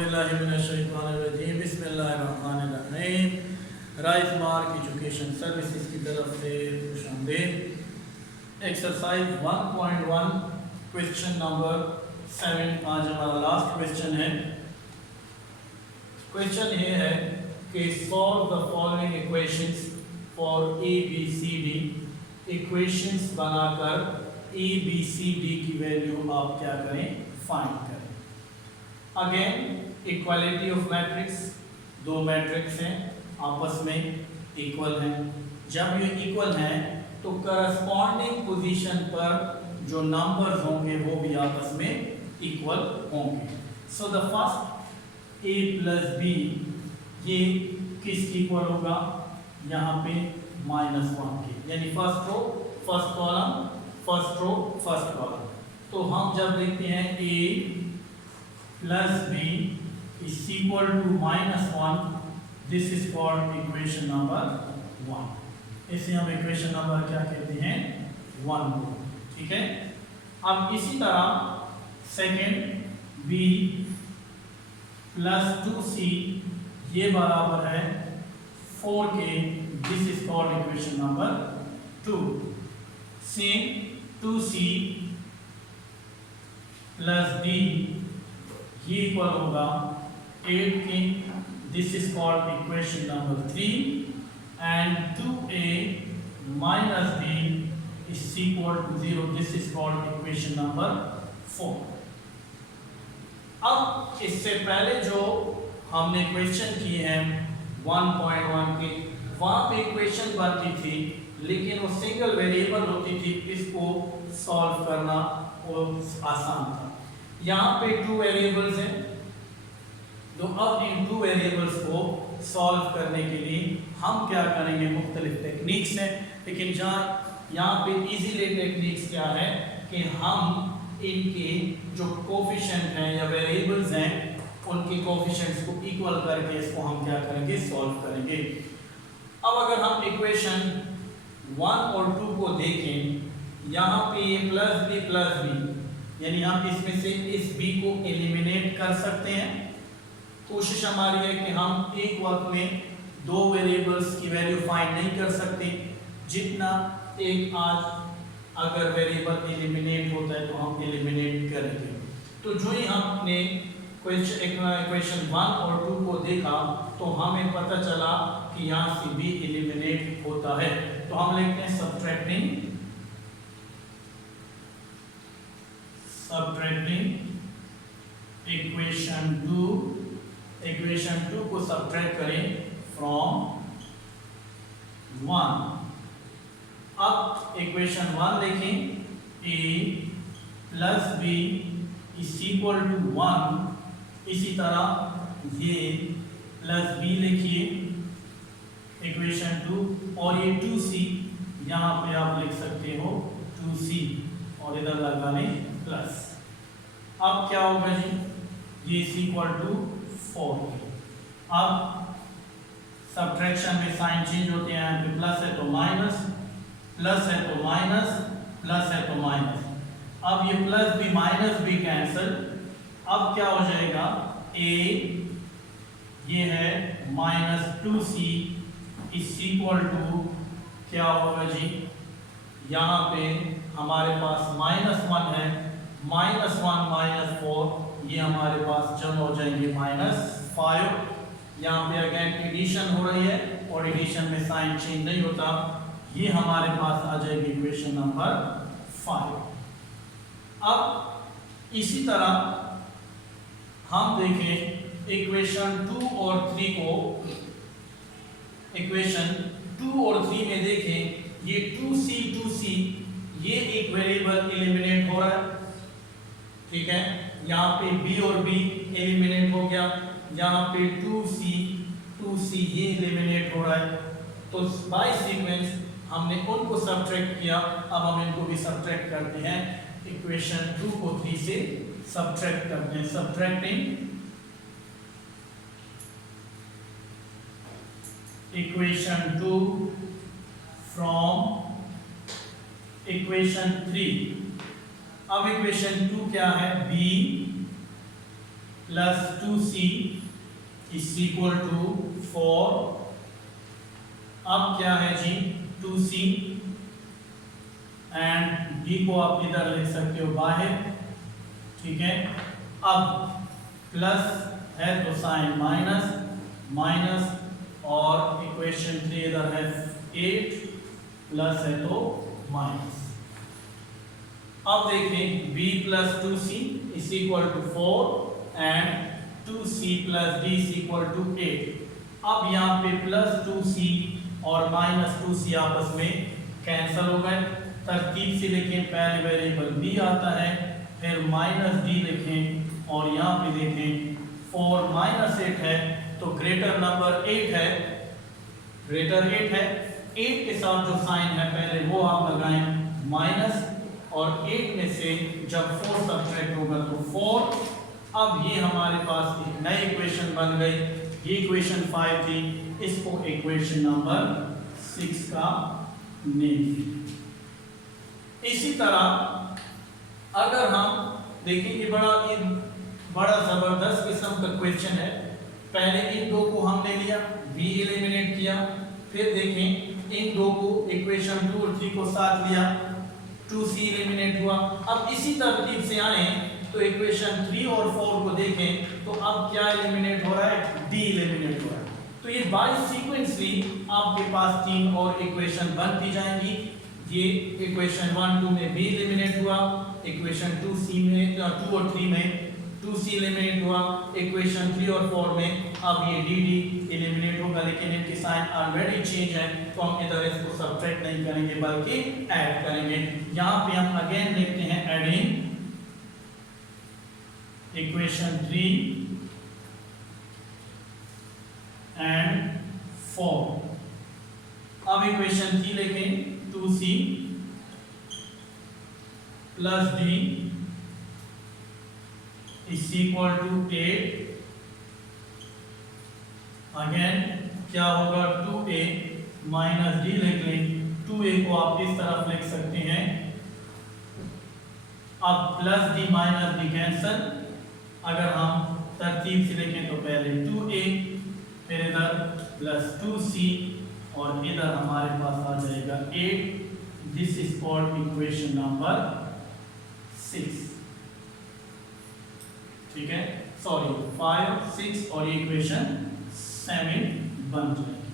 औज़ुबिल्लाहिमिनश्शैतानिर्रजीम बिस्मिल्लाहिर्रहमानिर्रहीम। Rice mark education services की तरफ से खुशामदीद। एक्सरसाइज 1.1 क्वेश्चन नंबर 7 आज हमारा लास्ट क्वेश्चन है। क्वेश्चन ये है कि solve the following equations for A B C D. Equations बनाकर ए बी सी डी की वैल्यू आप क्या करें, फाइंड करें। अगेन इक्वालिटी ऑफ मैट्रिक्स, दो मैट्रिक्स हैं आपस में इक्वल हैं। जब ये इक्वल हैं तो करस्पॉन्डिंग पोजीशन पर जो नंबर्स होंगे वो भी आपस में इक्वल होंगे। So the first a plus B ये किस इक्वल होगा, यहाँ पे -1 के, यानी first row first column first row first column. तो हम जब लिखते हैं a plus B is equal to -1, this is called equation number 1। इसे हम इक्वेशन नंबर क्या कहते हैं, 1। ठीक है। अब इसी तरह सेकेंड b प्लस 2c ये बराबर है 4 के, this is called equation number 2। Same 2c plus d ये इक्वल होगा 8 के, this is called equation number 3। And 2a minus b is equal to 0, this is called equation number 4। अब इससे पहले जो हमने क्वेश्चन किए हैं 1.1 के, वहाँ पे इक्वेशन बनती थी लेकिन वो सिंगल वेरिएबल होती थी, इसको सॉल्व करना वो आसान था। यहाँ पे 2 वेरिएबल्स हैं, तो अब इन 2 वेरिएबल्स को सॉल्व करने के लिए हम क्या करेंगे, मुख्तलिफ टेक्निक्स हैं। लेकिन यहाँ पे इजीली टेक्निक्स क्या है कि हम इनके जो कोफिशिएंट हैं या वेरिएबल्स हैं उनके कोफिशिएंट्स को इक्वल करके इसको हम क्या करेंगे, सॉल्व करेंगे। अब अगर हम इक्वेशन 1 और 2 को देखें, यहाँ पे ये प्लस बी यानी हम इसमें से इस b को एलिमिनेट कर सकते हैं। कोशिश हमारी है कि हम एक वक्त में 2 वेरिएबल्स की वैल्यू फाइंड नहीं कर सकते, जितना एक आज अगर वेरिएबल एलिमिनेट होता है तो हम एलिमिनेट करेंगे। तो जो ही हमने इक्वेशन 1 और 2 को देखा तो हमें पता चला कि यहाँ से b एलिमिनेट होता है। तो हम लिखते हैं सब्ट्रैक्टिंग इक्वेशन 2 को सब्ट्रैक्ट करें फ्रॉम 1। अब इक्वेशन 1 देखें, a plus B is equal to 1। इसी तरह ये प्लस बी लिखिए इक्वेशन 2, और ये 2c यहाँ पे आप लिख सकते हो 2c और इधर लगा लें प्लस। अब क्या होगा जी, ये इज इक्वल टू 4। अब सब्ट्रैक्शन में साइन चेंज होते हैं, यहाँ पे प्लस है तो माइनस, प्लस है तो माइनस, प्लस है तो माइनस। अब ये प्लस भी माइनस भी कैंसिल। अब क्या हो जाएगा, a ये है -2c इज इक्वल टू क्या होगा जी, यहाँ पे हमारे पास -1 है, -1 -4 ये हमारे पास जम हो जाएंगे -5। यहाँ पे अगेन एडिशन हो रही है और एडिशन में साइन चेंज नहीं होता, ये हमारे पास आ जाएगी इक्वेशन नंबर 5। अब इसी तरह हम देखें इक्वेशन 2 और 3 को, इक्वेशन 2 और 3 में देखें ये 2c ये एक वेरिएबल एलिमिनेट हो रहा है। ठीक है, यहाँ पे b और b एलिमिनेट हो गया, यहाँ पे 2c ये एलिमिनेट हो रहा है। तो बाय सीक्वेंस हमने उनको सब्ट्रैक्ट किया, अब हम इनको भी सब्ट्रैक्ट करते हैं। इक्वेशन 2 को 3 से सब्ट्रैक्ट करते हैं। Subtracting equation 2 from equation 3। अब इक्वेशन 2 क्या है, b plus 2c is equal to 4। अब क्या है जी 2c एंड d को आप इधर लिख सकते हो बाहर, ठीक है। अब प्लस है तो साइन माइनस, माइनस और इक्वेशन 3 इधर है 8, प्लस है तो माइनस। अब देखें b plus 2c is equal to 4 and 2c plus d is equal to 8। अब यहाँ पे प्लस 2c और माइनस 2c आपस में कैंसल हो गए। तरतीब से लिखें, पहले वेरिएबल b आता है, फिर माइनस d लिखें और यहाँ पे देखें 4 माइनस 8 है तो ग्रेटर नंबर 8 है, ग्रेटर 8 है। 8 के साथ जो साइन है पहले वो आप लगाएं माइनस, और 8 में से जब 4 सब्ट्रैक्ट होगा तो 4। अब ये हमारे पास एक नई इक्वेशन बन गई, ये इक्वेशन 5 थी, इसको इक्वेशन नंबर 6 का नेम। इसी तरह अगर हम देखेंगे बड़ा जबरदस्त किस्म का क्वेश्चन है। पहले इन दो को हमने लिया, b एलिमिनेट किया, फिर देखें इन दो को इक्वेशन 2 और 3 को साथ लिया, 2c एलिमिनेट हुआ। अब इसी तरतीब से आए तो इक्वेशन 3 और 4 को देखें तो अब क्या एलिमिनेट हो रहा है, d एलिमिनेट हो रहा है। तो ये बाय सीक्वेंसली आपके पास 3 और इक्वेशन बनती जाएंगी। ये इक्वेशन 1 2 में b एलिमिनेट हुआ, इक्वेशन 2c में 2 और 3 में 2c एलिमिनेट हुआ, इक्वेशन 3 और 4 में अब ये dd एलिमिनेट होगा, लेकिन इनके साइन ऑलरेडी चेंज है तो हम इधर इसको सब्ट्रैक्ट नहीं करेंगे बल्कि ऐड करेंगे। यहाँ पे हम अगेन देखते हैं एडिंग इक्वेशन 3 एंड 4। अब इक्वेशन 3 लिखें, 2c plus d is equal to 8। Again क्या होगा, 2a माइनस d लिख लें, 2a को आप इस तरफ लिख सकते हैं। अब plus d minus d cancel, अगर हम तरतीब से लिखें तो पहले 2a फिर इधर प्लस 2c और इधर हमारे पास आ जाएगा 8। This is called equation number 6, ठीक है, सॉरी 5 6 और इक्वेशन 7 बन जाएगी।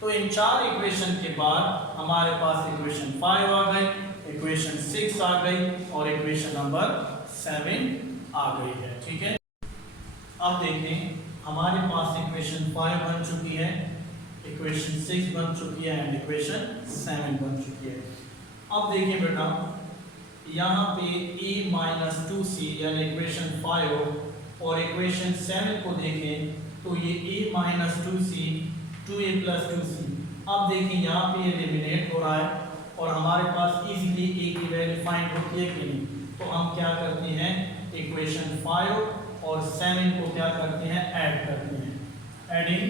तो इन 4 इक्वेशन के बाद हमारे पास इक्वेशन 5 आ गई, इक्वेशन 6 आ गई और इक्वेशन नंबर 7 आ गई है, ठीक है। अब देखें हमारे पास इक्वेशन 5 बन चुकी है, इक्वेशन 6 बन चुकी है एंड इक्वेशन 7 बन चुकी है। अब देखिए बेटा यहाँ पे a माइनस 2c यानी इक्वेशन 5 और इक्वेशन 7 को देखें तो ये a minus 2c 2a plus 2c। अब देखिए यहाँ पे एलिमिनेट हो रहा है और हमारे पास इजीली a की वैल्यू फाइंड होती है कि नहीं, तो हम क्या करते हैं इक्वेशन 5 और 7 को क्या करते हैं ऐड करते हैं। Adding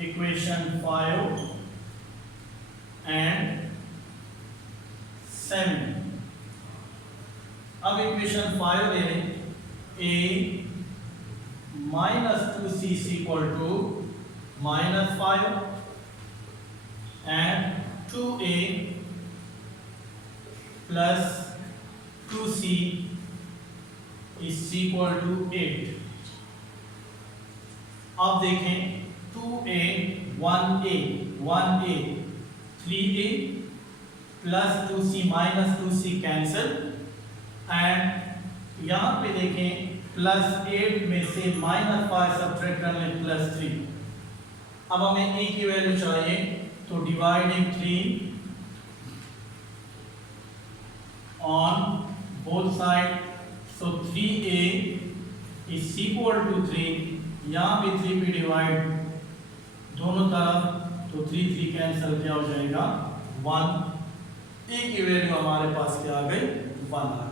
equation 5 and 7। अब इक्वेशन 5 ले लें, a minus 2c is equal to minus 5 and 2a plus 2c is equal to 8। अब देखें 2a 1a 3a plus 2c minus 2c cancel and यहाँ पे देखें प्लस 8 में से माइनस 5 सब्ट्रैक्ट कर लें प्लस 3। अब हमें a की वैल्यू चाहिए तो dividing 3 on both side, so 3a is equal to 3। यहाँ पे 3 भी डिवाइड दोनों तरफ तो 3 3 कैंसिल क्या हो जाएगा 1। a की वैल्यू हमारे पास क्या आ गई 1 आ गई।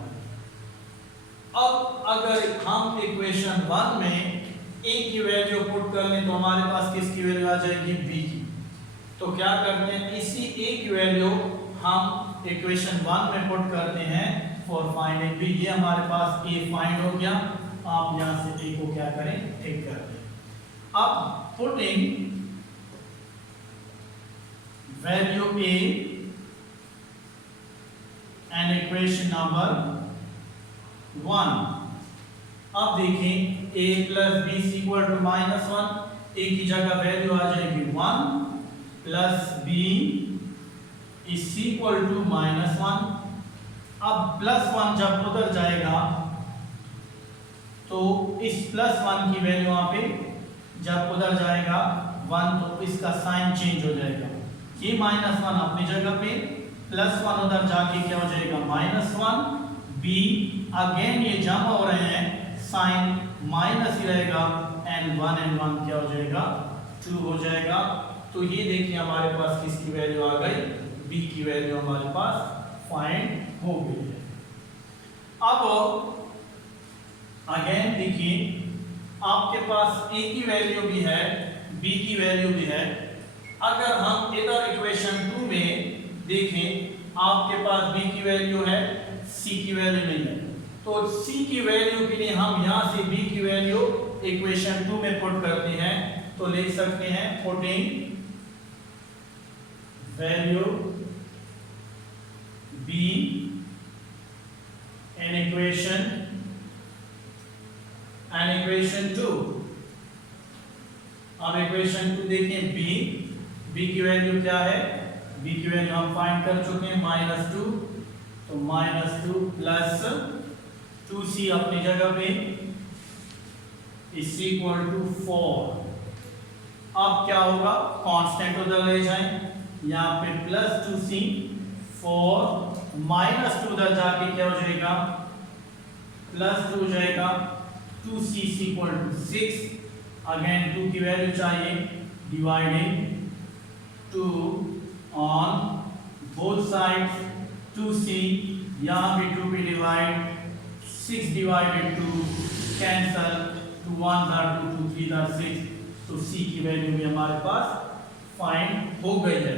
अब अगर हम इक्वेशन 1 में a की वैल्यू पुट कर लें तो हमारे पास किसकी वैल्यू आ जाएगी b की। तो क्या करते हैं इसी a की वैल्यू हम इक्वेशन 1 में पुट करते हैं फॉर फाइंडिंग बी। ये हमारे पास ए फाइंड हो गया। आप यहां से ए को क्या करें, टिक कर दें। अब putting value A and equation number 1। अब देखें a plus B equal to -1, a की जगह वैल्यू आ जाएगी 1 plus B is equal to -1। अब +1 जब उधर जाएगा तो इस +1 की वैल्यू वहां पे जब उधर जाएगा 1 तो इसका साइन चेंज हो जाएगा। ये -1 अपनी जगह पे, +1 उधर जाके क्या हो जाएगा -1। बी अगेन ये जमा हो रहे हैं, साइन माइनस ही रहेगा एंड 1 क्या हो जाएगा 2 हो जाएगा। तो ये देखिए हमारे पास किसकी वैल्यू आ गई, बी की वैल्यू हमारे पास फाइंड हो गई है। अब अगेन देखिए आपके पास ए की वैल्यू भी है, बी की वैल्यू भी है। अगर हम इधर इक्वेशन 2 में देखें आपके पास बी की वैल्यू है, सी की वैल्यू नहीं है, तो सी की वैल्यू के लिए हम यहां से बी की वैल्यू इक्वेशन 2 में पुट करते हैं। तो लिख सकते हैं putting value be in equation 2। अब इक्वेशन 2 देखें बी की वैल्यू क्या है, बी की वैल्यू हम फाइंड कर चुके हैं -2, तो -2 प्लस 2c अपनी जगह पे इज इक्वल टू 4। अब क्या होगा, कांस्टेंट उधर ले जाएं, यहाँ पे +2c 4 -2 उधर जाके क्या हो जाएगा +2 हो जाएगा, 2c is equal to 6। Again 2 की वैल्यू चाहिए, dividing 2 on both sides 2c, यहाँ भी 2 भी divide, 6 divided 2 cancel, 2 1 are 2, 2 3 are 6, तो c की वैल्यू भी हमारे पास फाइंड हो गई है।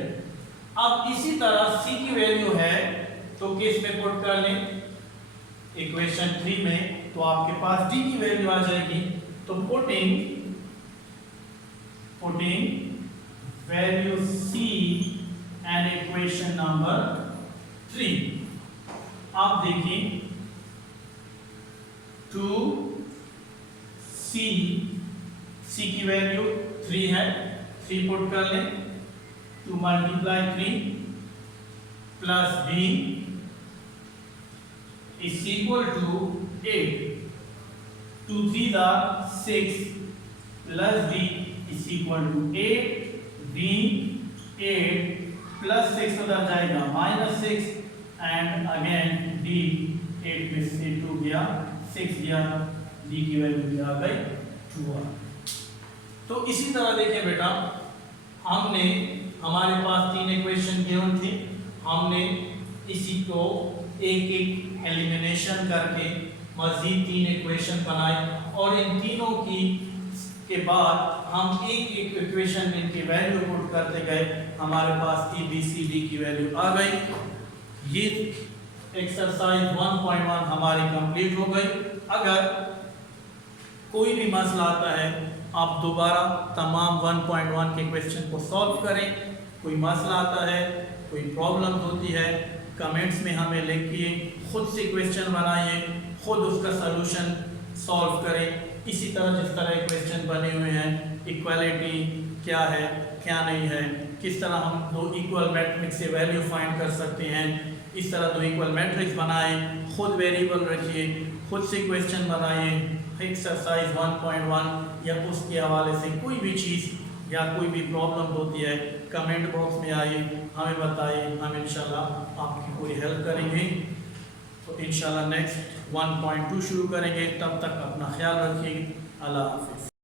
अब इसी तरह c की वैल्यू है तो किस में पुट कर लें, इक्वेशन 3 में, तो आपके पास d की वैल्यू आ जाएगी। तो putting value c and equation number 3। आप देखिए 2c की वैल्यू 3 है, 3 पुट कर लें, 2 × 3 plus b is equal to 8, 2 3 are 6 plus b is equal to 8, b 8 plus 6 उधर जाएगा -6 एंड अगेन d 8 में से 2 गया 6 गया, d की वैल्यू क्या आ गई 2। तो इसी तरह देखिए बेटा, हमने हमारे पास 3 इक्वेशन गिवन थी, हमने इसी को एक एक एलिमिनेशन करके मजीद 3 इक्वेशन बनाए और इन तीनों की के बाद हम एक एक इक्वेशन में इनकी वैल्यू पुट करते गए, हमारे पास ए बी सी डी की वैल्यू आ गई। ये एक्सरसाइज 1.1 हमारी कंप्लीट हो गई। अगर कोई भी मसला आता है आप दोबारा तमाम 1.1 के क्वेश्चन को सॉल्व करें। कोई मसला आता है, कोई प्रॉब्लम होती है, कमेंट्स में हमें लिखिए, खुद से क्वेश्चन बनाइए, खुद उसका सलूशन सॉल्व करें। इसी तरह जिस तरह क्वेश्चन बने हुए हैं, इक्वालिटी क्या है क्या नहीं है, किस तरह हम दो इक्वल मैट्रिक्स से वैल्यू फाइंड कर सकते हैं, इस तरह दो इक्वल मैट्रिक्स बनाएं, खुद वेरिएबल रखिए, खुद से क्वेश्चन बनाइए। एक्सरसाइज 1.1 या उसके हवाले से कोई भी चीज़ या कोई भी प्रॉब्लम होती है, कमेंट बॉक्स में आइए, हमें बताइए, हम इंशाल्लाह आपकी पूरी हेल्प करेंगे। तो इंशाल्लाह नेक्स्ट 1.2 शुरू करेंगे, तब तक अपना ख्याल रखिए। अल्लाह हाफिज़।